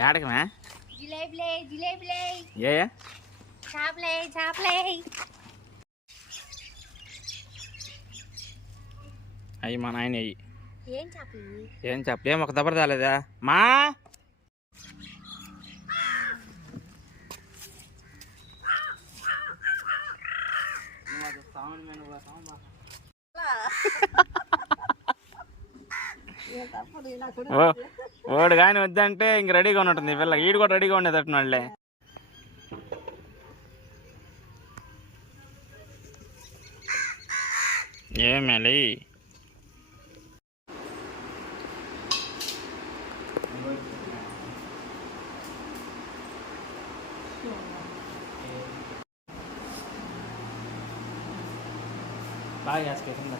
ఏడకమే జిలేబిలే జిలేబిలే ఏ చేపలే చేపలే అయ్యి మా నాయన అయ్యి ఏం చేపలు ఏం చెప్పలేం ఒక దెబ్బ రాలేదా మా ఓడు కానీ వద్దంటే ఇంక రెడీగా ఉన్నట్టుంది పిల్ల ఈడు కూడా రెడీగా ఉండేది వాళ్ళే ఏమేలి బాగా వేసుకుందా